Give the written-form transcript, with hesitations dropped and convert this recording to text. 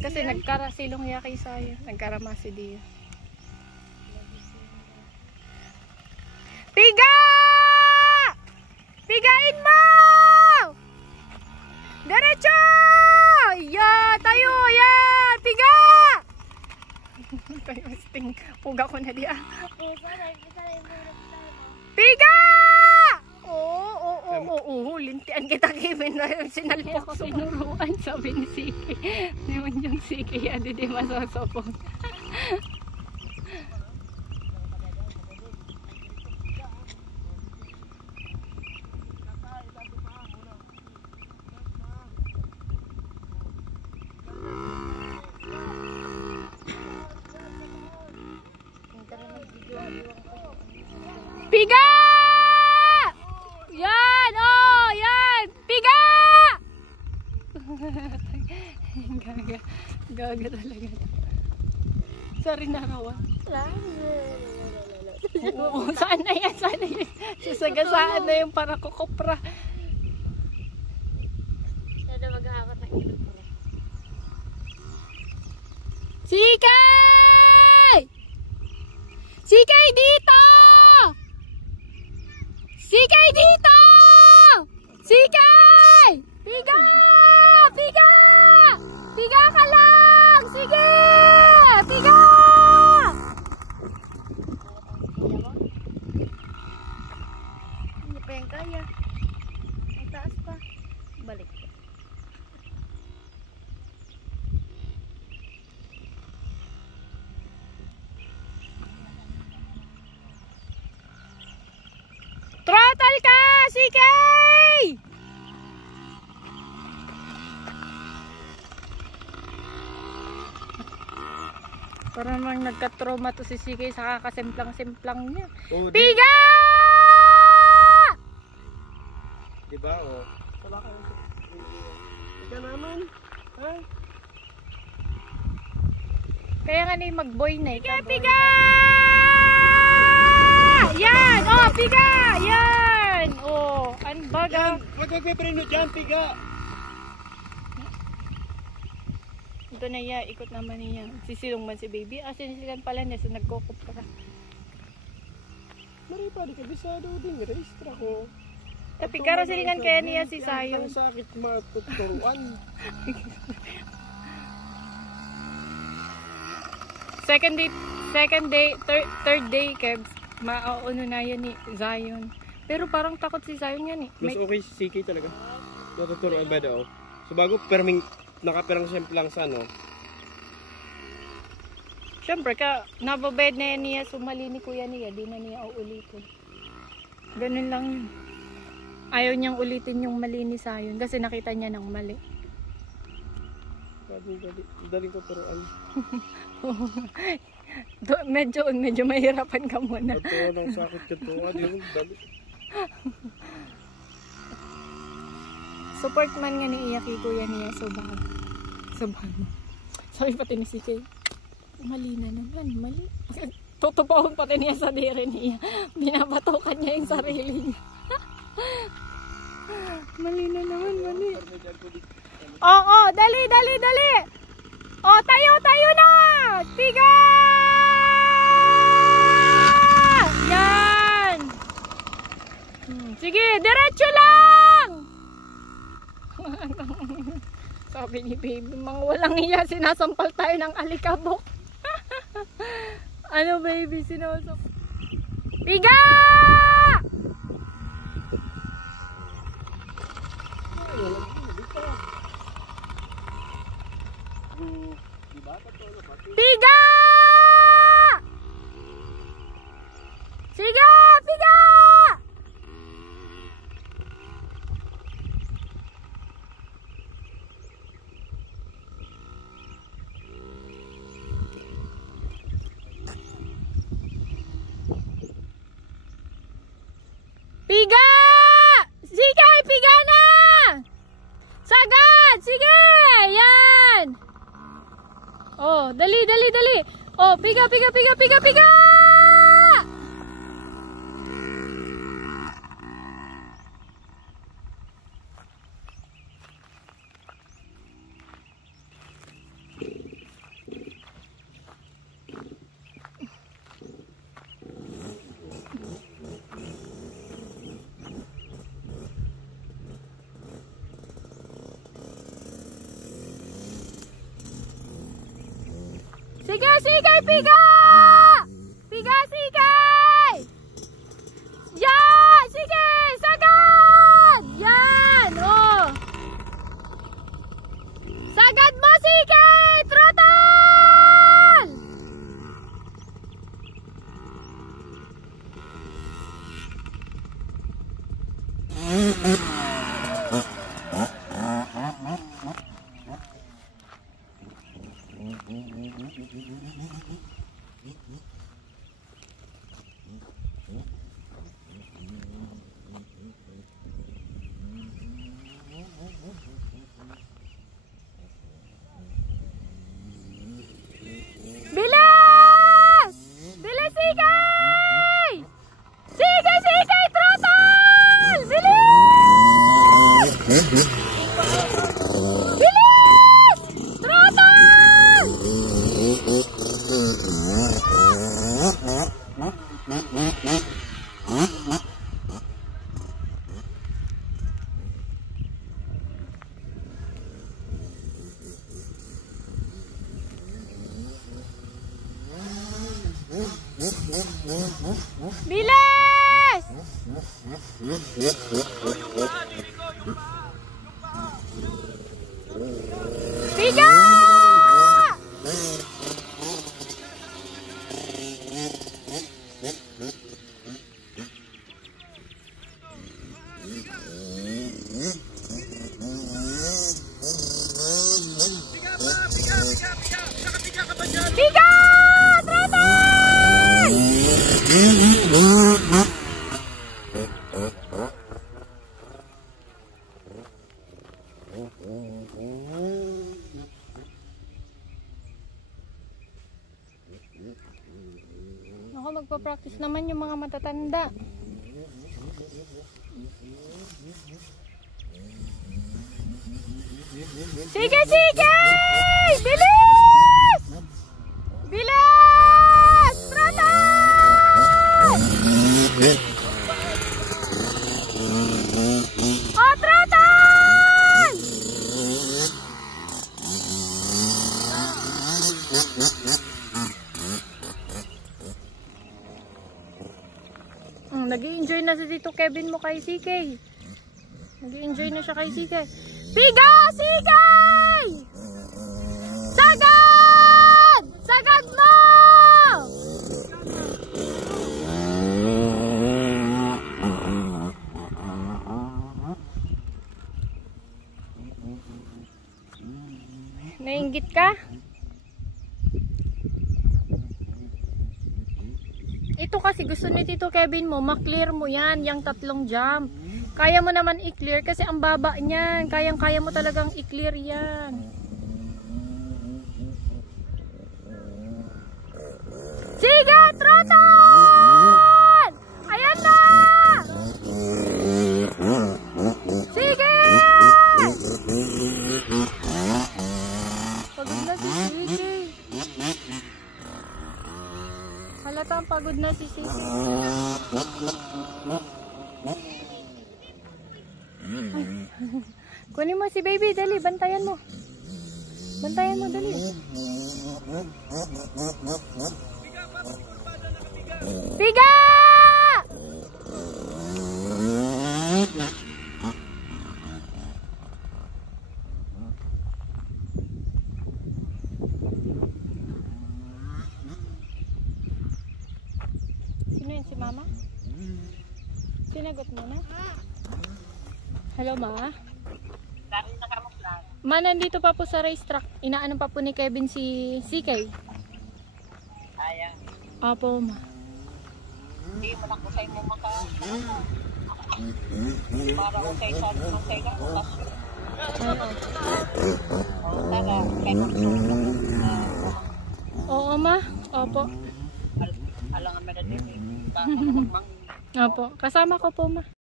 Kasi nagkarasilong niya kay Sayo. Nagkaramasi diya. Piga! Pigain mo! Diretso! Yeah, tayo! Yeah! Piga! Puga ko na diya. Piga! Oo, lintian kita Kevin na sinalpo ko sinuruan sabi ni Siki. Naman yung Siki, adi di masosopong. Piga! Yan! Oh! Yan! Piga! Gaga talaga. Sorry na rawan. Oo, saan na yan? Saan na yan? Sasagasaan na yung para kukupra. Sana maghahakot ng ilog mo. Sikay! Sikay dito! Sikay dito! Sikay! Piga! Piga! Piga ka lang! Sige! Piga! Hindi pa yung kaya. Ang taas pa. Balik. Throttle ka! Sige! Para namang nagka-trauma to si Sige sa kakasimplang-simplang niya. Oh, Piga! Diba o? Wala ka lang. Piga naman. Ha? Kaya nga na yung mag-boy na eh. Piga! Yan! Oh, piga! Yan! Oh, ang baga. Huwag magpipreno dyan, piga! Ito na iya, ikot naman niya. Sisilong man si baby. Ah, sinisilan pala niya sa nagkukupra. Maripa, di kabisado din. Registra ko. Tapi karasilingan kaya niya si Sayo. Ang sakit matuturuan. Third day, Kebs. Maauno na yan ni Zion. Pero parang takot si Zion yan eh. Mas okay si Siki talaga. Natuturuan ba daw? So bago perming nakapirang siyempre lang sa ano. Siyempre ka, nababed na yan niya. Sumali ni kuya niya. Di na niya uulitin. Ganun lang yun. Ayaw niyang ulitin yung mali ni Zion. Kasi nakita niya ng mali. Daling ko turuan. Medyo mahirapan ka muna. Ito nang sakit ka turuan. Yung dali. Support man nga ni Iyaki kuya niya. Sobahan. Sabi pati ni Siki. Mali na naman. Mali. Tutupahon pati niya sa dire niya. Binabatukan niya yung sarili niya. Mali na naman. Mali. Oo, dali. O, tayo na! Piga! Yan! Sige, diretso lang! Sabi ni baby, mga walang iya, sinasampal tayo ng alikabok. Ano baby, sinasampal? Piga! Piga! Sige, piga! Piga! Sige, piga na! Sagad! Sige! Yan! Oh, dali! Oh, piga! Sige, sige, piga! Piga, sige! Yan! Sige! Sagad! Yan! Oh! Sagad mo, sige! Trotol! Bilis! Bilis, sige! Sige, sige, trotol! Bilis! Bilis! Trotol! Bilis! Piga! Piga! Ako, magpa-practice naman yung mga matatanda. Sige, sige! Bilis! Bilis! Trotol! Oh, trotol! Nag-i-enjoy na si Tito Kevin mo kay CK. Nag-i-enjoy na siya kay CK. Piga! Sigay! Sagad! Sagad mo! Nainggit ka? Ito kasi gusto ni Tito Kevin mo, maklear mo yan, yung 3 jump. Kaya mo naman i-clear kasi ang baba niyan. Kayang-kaya mo talagang i-clear yan. Sige, trotol! Ayan na! Sige! Pagod na si Sige. Halatang pagod na si Sige. Kunin mo si baby, dali, bantayan mo. Bantayan mo, dali. Piga! Sino yun, si mama? Sinagot mo na? Hello, ma? Ma, nandito pa po sa racetrack. Inaano pa po ni Kevin si CK. Ayan. Opo, ma. Hindi mo lang kusay mo maka. Para kusay sa kusay ka bukas. Tara, kay magtulong. Oo, ma. Opo. Alang ang medal din. Opo. Kasama ko po, ma.